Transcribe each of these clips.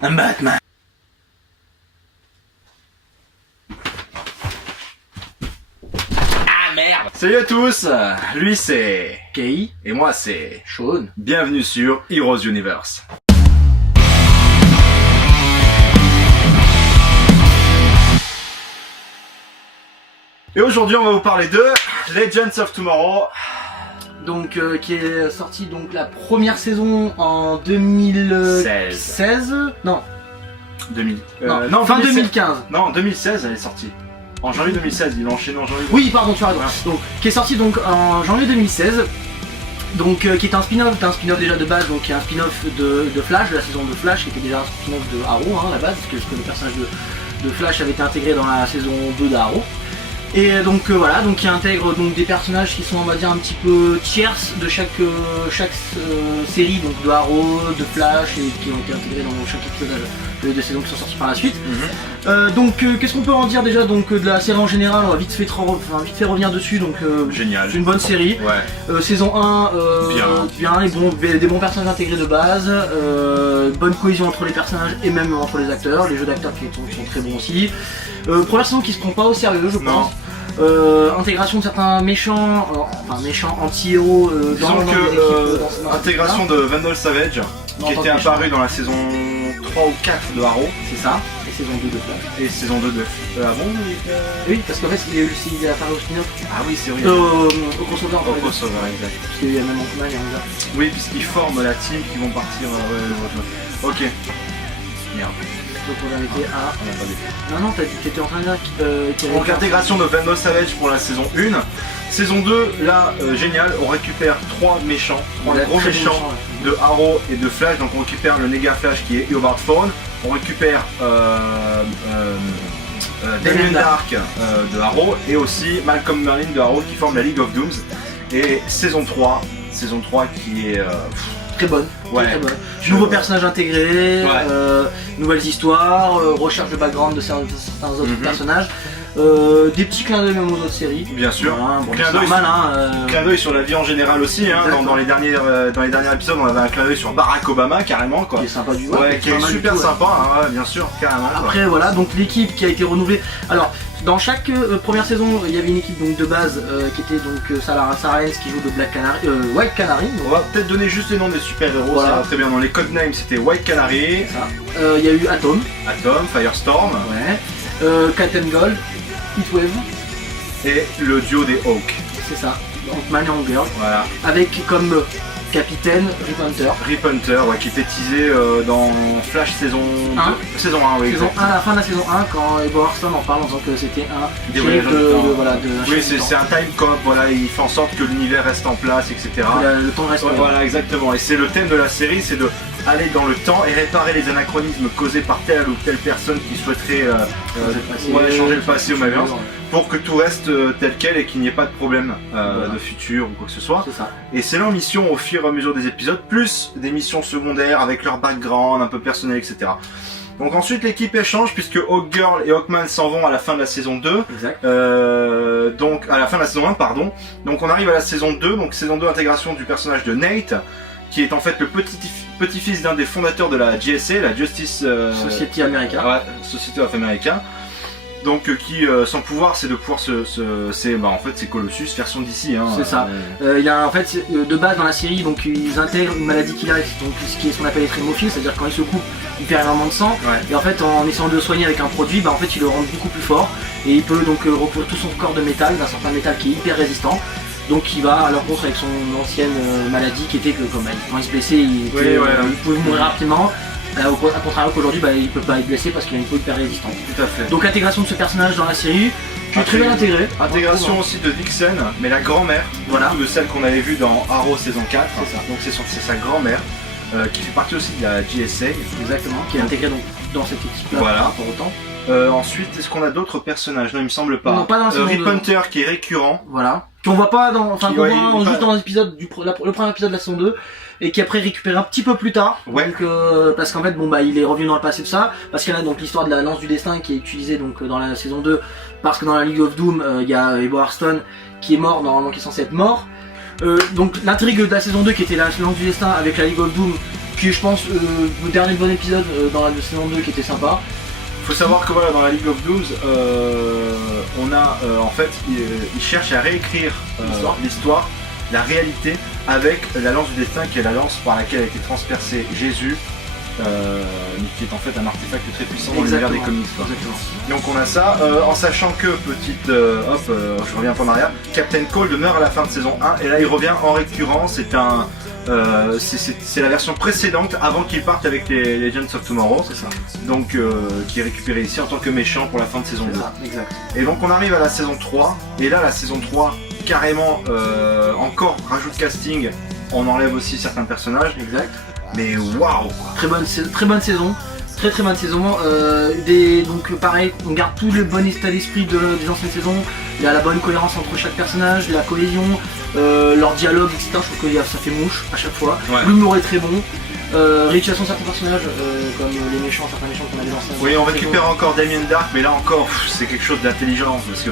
Un Batman. Ah merde. Salut à tous, lui c'est Kei. et moi c'est Sean. Bienvenue sur Heroes Universe. Et aujourd'hui on va vous parler de Legends of Tomorrow. Donc qui est sorti donc la première saison en 2016. Non, 2000. non, fin 2016. 2015. Non, en 2016 elle est sortie. En janvier 2016, il a enchaîné en janvier. Oui, pardon, tu as raison. Voilà. Donc, qui est sorti donc en janvier 2016. Donc, qui est un spin-off déjà de base, donc qui est un spin-off de Flash, de la saison de Flash, qui était déjà un spin-off de Arrow à la base, parce que le personnage de Flash avait été intégré dans la saison 2 d'Arrow. Et donc voilà, donc qui intègre donc des personnages qui sont on va dire un petit peu tierces de chaque série, donc de Arrow, de Flash, et qui ont été intégrés dans chaque épisode des saisons qui sont sorties par la suite. Donc qu'est-ce qu'on peut en dire déjà donc de la série en général, on va vite fait revenir dessus, donc Génial. c'est une bonne série. Ouais. Saison 1, bien des bons personnages intégrés de base, bonne cohésion entre les personnages et même entre les acteurs, les jeux d'acteurs qui sont très bons aussi. Première saison qui se prend pas au sérieux je pense. Intégration de certains méchants anti-héros Disons que intégration de Vandal Savage qui était apparu dans la saison 3 ou 4 de Arrow. C'est ça, et saison 2 de Flash. Et saison 2 de... Ah bon Oui, parce qu'en fait il est apparu au spin-off. Ah oui, c'est vrai. Au crossover en Au fait. crossover, exact. Parce qu'il y a même Ant-Man et Ant-Man. Oui, puisqu'ils forment la team qui vont partir... Ok. Merde. Donc on a été à... On a pas vu. Non, t'as dit que t'étais en train de dire qu'il y avait... Donc intégration de Vandal Savage pour la saison 1. Saison 2, là, génial, on récupère 3 méchants, 3 Ouais, gros très méchants méchant, de Arrow et de Flash. Donc on récupère le Nega Flash qui est Eobard Thawne. On récupère Damien Dark de Arrow et aussi Malcolm Merlyn de Arrow qui forme la League of Dooms. Et saison 3 qui est... Très bonne, Ouais. très bonne. Nouveaux personnages intégrés, Ouais. nouvelles histoires, recherche de background de certains autres personnages, des petits clins d'œil même aux autres séries. Bien sûr. Voilà, bon, Clin c'est d'œil normal, clin d'œil sur la vie en général aussi, hein. Exactement. Dans les derniers épisodes on avait un clin d'œil sur Barack Obama carrément quoi. qui est sympa du Ouais, qui est pas mal du super tout, ouais. sympa, hein, ouais, bien sûr, carrément. quoi. Après voilà, donc l'équipe qui a été renouvelée. Alors dans chaque première saison, il y avait une équipe donc de base qui était donc Sarah Hines qui joue de White Canary. Donc, On va peut-être donner juste les noms des super-héros, Voilà. ça va très bien. Dans les codenames c'était White Canary, c'est ça. Il y a eu Atom, Atom, Firestorm ouais. Cat and Gold, Heatwave, et le duo des Hawks. c'est ça. Ant-Man et Ant-Girl, Voilà. avec comme capitaine Rip Hunter. Rip Hunter, ouais, qui était teasé dans Flash saison 2. Un. Saison 1, oui. Saison exact. 1, à la fin de la saison 1, quand Ebo Arston en parle en disant que c'était un Des shérif voyages dans le temps. de Oui, c'est un time cop, voilà, il fait en sorte que l'univers reste en place, etc. le temps reste. Ouais, voilà, exactement. Et c'est le thème de la série, c'est de aller dans le temps et réparer les anachronismes causés par telle ou telle personne qui souhaiterait changer le passé ou malveillance, pour que tout reste tel quel et qu'il n'y ait pas de problème Voilà. de futur ou quoi que ce soit. C'est ça. Et c'est leur mission au fur et à mesure des épisodes, plus des missions secondaires avec leur background un peu personnel, etc. Donc ensuite l'équipe échange puisque Hawkgirl et Hawkman s'en vont à la fin de la saison 2. Exact. Donc à la fin de la saison 1, pardon. Donc on arrive à la saison 2, donc saison 2, intégration du personnage de Nate, qui est en fait le petit-fils d'un des fondateurs de la GSA, la Justice Society America. ouais, Society of America. Donc qui son pouvoir c'est de pouvoir en fait c'est Colossus version d'ici hein. C'est ça. Il y a en fait de base dans la série, donc ils intègrent une maladie qu'il a, donc ce qui est ce qu'on appelle les trémophiles, c'est-à-dire quand il se coupe, il perd énormément de sang. Ouais. Et en fait en essayant de le soigner avec un produit, en fait il le rend beaucoup plus fort et il peut donc recouvrir tout son corps de métal, d'un certain métal qui est hyper résistant. Donc il va à leur rencontre avec son ancienne maladie qui était que quand il se blessait, il pouvait mourir rapidement. À contrario qu'aujourd'hui il peut pas être blessé parce qu'il a une peau hyper résistante. Tout à fait. Donc intégration de ce personnage dans la série, qui est très bien intégré. Intégration aussi de Vixen, mais la grand-mère, Voilà. de celle qu'on avait vue dans Arrow saison 4. C'est ça. Donc c'est sa grand-mère qui fait partie aussi de la GSA. Exactement, qui est intégré donc dans cette équipe-là Voilà. par rapport au temps. Ensuite, est-ce qu'on a d'autres personnages? Non, il me semble pas. Non, pas dans la saison Rip 2. Hunter qui est récurrent. Voilà. Qu'on voit pas dans. Enfin, qu'on Ouais, voit juste dans l'épisode le premier épisode de la saison 2. Et qui après récupéré un petit peu plus tard. Ouais. Donc, parce qu'en fait, il est revenu dans le passé de ça. Parce qu'il y a donc l'histoire de la lance du destin qui est utilisée donc dans la saison 2. Parce que dans la League of Doom, il y a Ebo Arston qui est mort, normalement qui est censé être mort. Donc l'intrigue de la saison 2 qui était la lance du destin avec la League of Doom qui est je pense le dernier bon épisode dans la saison 2 qui était sympa. Faut savoir que voilà, dans la League of Doom, on a en fait, ils cherchent à réécrire l'histoire, la réalité, avec la lance du destin qui est la lance par laquelle a été transpercé Jésus, qui est en fait un artefact très puissant dans l'univers des comics. Donc on a ça, en sachant que, je reviens un peu en arrière, Captain Cold meurt à la fin de saison 1 et là il revient en récurrent, c'est la version précédente avant qu'il parte avec les Legends of Tomorrow, c'est ça. Donc qui est récupéré ici en tant que méchant pour la fin de saison 2. Exact. Et donc on arrive à la saison 3, et là la saison 3 carrément encore rajout de casting, on enlève aussi certains personnages. Exact. Mais waouh! Très bonne saison. Très bonne saison. Donc pareil, on garde tout le bon état d'esprit des anciennes saisons. Il y a la bonne cohérence entre chaque personnage, la cohésion, leur dialogue, etc. Je trouve que ça fait mouche à chaque fois. Ouais. L'humour est très bon. Réutilisation de certains personnages, comme les méchants, certains méchants qu'on a des anciens. Oui, on récupère encore Damien Dark, mais là encore, c'est quelque chose d'intelligent. Parce que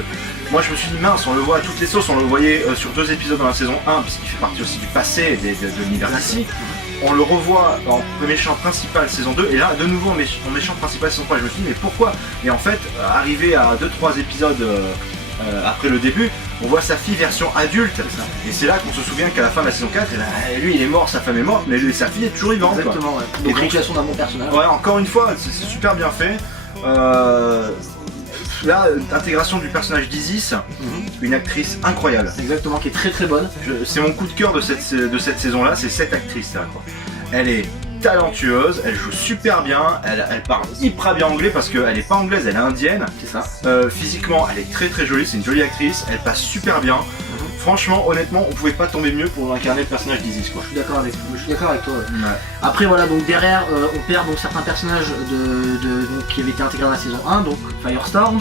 moi je me suis dit, mince, on le voit à toutes les sauces. On le voyait sur 2 épisodes dans la saison 1, puisqu'il fait partie aussi du passé de l'univers d'ici. On le revoit en méchant principal saison 2 et là de nouveau en méchant principal saison 3. Je me suis dit mais pourquoi? Et en fait arrivé à 2-3 épisodes après le début, on voit sa fille version adulte. Et c'est là qu'on se souvient qu'à la fin de la saison 4, lui il est mort, sa femme est morte, mais sa fille est toujours vivante. Exactement, quoi. Ouais. Donc réutilisation d'un bon personnage. Ouais, encore une fois, c'est super bien fait. Là, intégration du personnage d'Isis, une actrice incroyable. Exactement, qui est très bonne. C'est mon coup de cœur de cette saison-là, c'est cette actrice-là. Elle est talentueuse, elle joue super bien, elle parle hyper bien anglais parce qu'elle n'est pas anglaise, elle est indienne. C'est ça. Physiquement, elle est très jolie, c'est une jolie actrice, elle passe super bien. Franchement, honnêtement, on pouvait pas tomber mieux pour incarner le personnage d'Isis, quoi. Je suis d'accord avec toi. Ouais. Après voilà, donc derrière on perd donc certains personnages donc, qui avaient été intégrés dans la saison 1, donc Firestorm,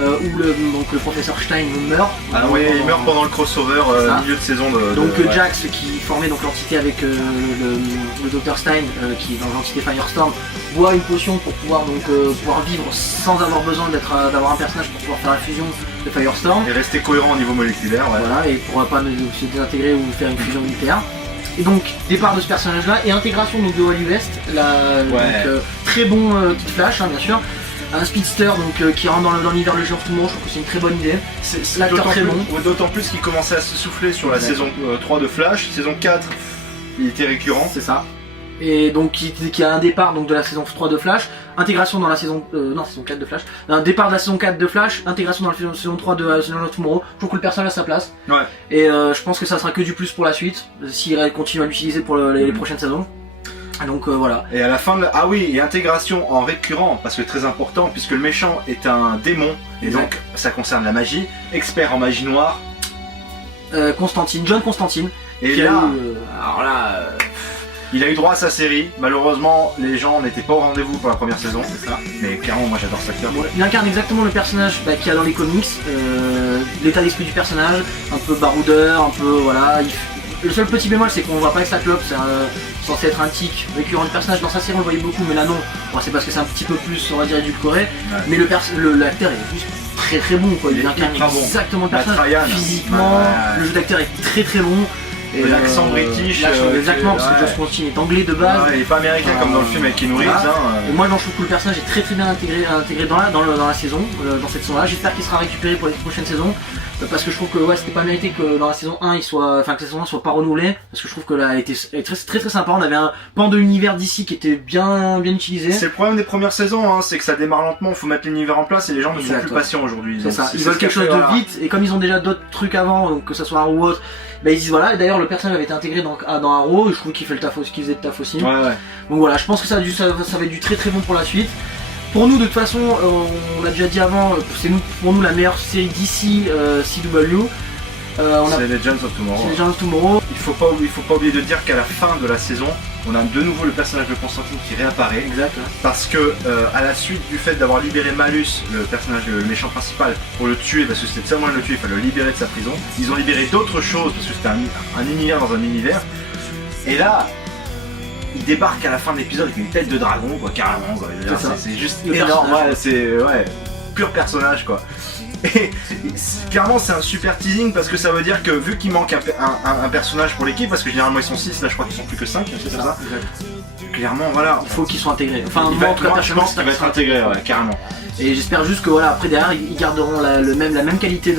où le professeur Stein meurt. Ah oui, il meurt pendant le crossover milieu de saison donc Jax qui formait donc l'entité avec le Dr Stein qui est dans l'entité Firestorm, boit une potion pour pouvoir vivre sans avoir besoin d'avoir un personnage pour pouvoir faire la fusion de Firestorm. Et rester cohérent au niveau moléculaire. Ouais. Voilà, et pourra pas se désintégrer ou faire une fusion nucléaire. Et donc départ de ce personnage là et intégration donc, de Wally West, très bon Kid Flash bien sûr. Un speedster qui rentre dans l'univers de Legends of Tomorrow, je trouve que c'est une très bonne idée. L'acteur très bon. D'autant plus qu'il commençait à se souffler sur la saison 3 de Flash, saison 4 il était récurrent. C'est ça. Et donc qui a un départ donc, de la saison 3 de Flash, intégration dans la saison 4 de Flash, un départ de la saison 4 de Flash, intégration dans la saison 3 de Legends of Tomorrow. Je trouve que le personnage a sa place. Ouais. Et je pense que ça sera que du plus pour la suite, s'il continue à l'utiliser pour les prochaines saisons. Donc voilà. Et à la fin et intégration en récurrent, parce que très important, puisque le méchant est un démon, et donc ça concerne la magie, expert en magie noire. John Constantine. Et là, il a eu droit à sa série. Malheureusement, les gens n'étaient pas au rendez-vous pour la première saison. C'est ça. Mais clairement, moi j'adore cet acteur. Il incarne exactement le personnage qu'il y a dans les comics, l'état d'esprit du personnage, un peu baroudeur, un peu voilà. Le seul petit bémol, c'est qu'on voit pas que sa clope, c'est censé être un tic récurrent du personnage. Dans sa série, on le voyait beaucoup, mais là non. Bon, c'est parce que c'est un petit peu plus, on va dire, édulcoré. Ouais. Mais l'acteur est juste très bon, quoi. Il incarne exactement le personnage. Physiquement, le jeu d'acteur est très bon. Et l'accent british. Exactement, parce que Josh Constantine est anglais de base. Il est pas américain comme dans le film avec Keanu Reeves. Et moi, je trouve que le personnage est très bien intégré dans la saison, dans cette saison-là. J'espère qu'il sera récupéré pour les prochaines saisons. Parce que je trouve que c'était pas mérité que dans la saison 1 que la saison 1 soit pas renouvelée, parce que je trouve que là elle était très sympa. On avait un pan de l'univers d'ici qui était bien utilisé. C'est le problème des premières saisons, c'est que ça démarre lentement, il faut mettre l'univers en place et les gens ne sont plus patients aujourd'hui. C'est ça, ils veulent quelque chose de vite, et comme ils ont déjà d'autres trucs avant, donc que ça soit Arrow ou autre, ils disent voilà. Et d'ailleurs le personnage avait été intégré dans Arrow, et je trouve qu'il fait le taf aussi, qu'il faisait le taf aussi. Ouais. Donc voilà, je pense que ça va être du très bon pour la suite. Pour nous, de toute façon, on l'a déjà dit avant, c'est pour nous la meilleure série d'ici CW. C'est Legends of Tomorrow. Il faut pas oublier de dire qu'à la fin de la saison, on a de nouveau le personnage de Constantine qui réapparaît. Exact. Parce que à la suite du fait d'avoir libéré Malus, le méchant principal, pour le tuer, parce que c'était seulement le tuer, il fallait le libérer de sa prison. Ils ont libéré d'autres choses parce que c'était un univers dans un univers. Et là, il débarque à la fin de l'épisode avec une tête de dragon, quoi, carrément. Quoi. C'est juste énorme. C'est pur personnage, quoi. Et clairement c'est un super teasing parce que ça veut dire que vu qu'il manque un personnage pour l'équipe, parce que généralement ils sont 6, là je crois qu'ils sont plus que 5, c'est ça. clairement, voilà. Il faut qu'ils soient intégrés. Enfin, Je pense qu'il va être intégré, ouais, carrément. Et j'espère juste que voilà, après derrière ils garderont la même qualité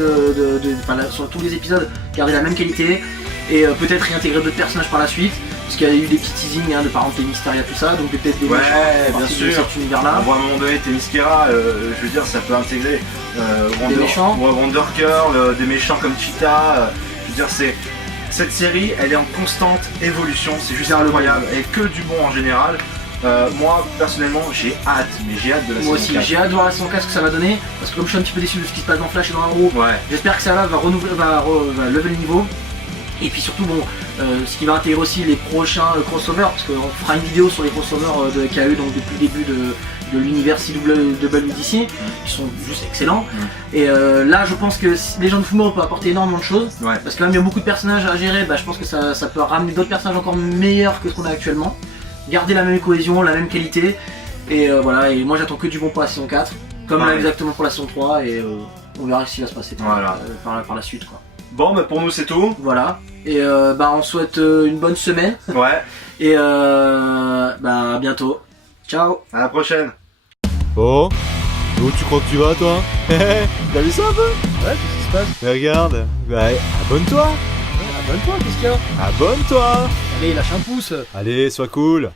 sur tous les épisodes, garder la même qualité et peut-être réintégrer d'autres personnages par la suite. Parce qu'il y a eu des petits teasings de par exemple Themyscira, tout ça, donc peut-être des méchants bien sûr. de cet univers-là. On voit à un moment donné Themyscira, je veux dire, ça peut intégrer des méchants. Wonder Girl, des méchants comme Cheetah. Je veux dire, cette série, elle est en constante évolution, c'est juste incroyable, et que du bon en général. Moi personnellement j'ai hâte de la saison 4. Moi aussi j'ai hâte de voir la saison 4 ce que ça va donner, parce que comme je suis un petit peu déçu de ce qui se passe dans Flash et dans Arrow, j'espère que ça va lever le niveau. Et puis surtout ce qui va intégrer aussi les prochains crossovers, parce qu'on fera une vidéo sur les crossovers qu'il y a eu donc depuis le début de l'univers CW/DC, qui sont juste excellents. Et là je pense que les gens de Fullmetal peuvent apporter énormément de choses, parce que là il y a beaucoup de personnages à gérer, je pense que ça peut ramener d'autres personnages encore meilleurs que ce qu'on a actuellement, garder la même cohésion, la même qualité, et voilà, et moi j'attends que du bon pour la saison 4, comme là exactement pour la saison 3, et on verra ce qui va se passer par la suite, quoi. Bon, pour nous c'est tout. Voilà. Et on souhaite une bonne semaine. Ouais. Et à bientôt. Ciao. À la prochaine. Oh, où tu crois que tu vas, toi? T'as vu ça un peu? Ouais, qu'est-ce qui se passe? Mais regarde, abonne-toi. Abonne-toi, Christian. Abonne-toi. Allez, lâche un pouce. Allez, sois cool.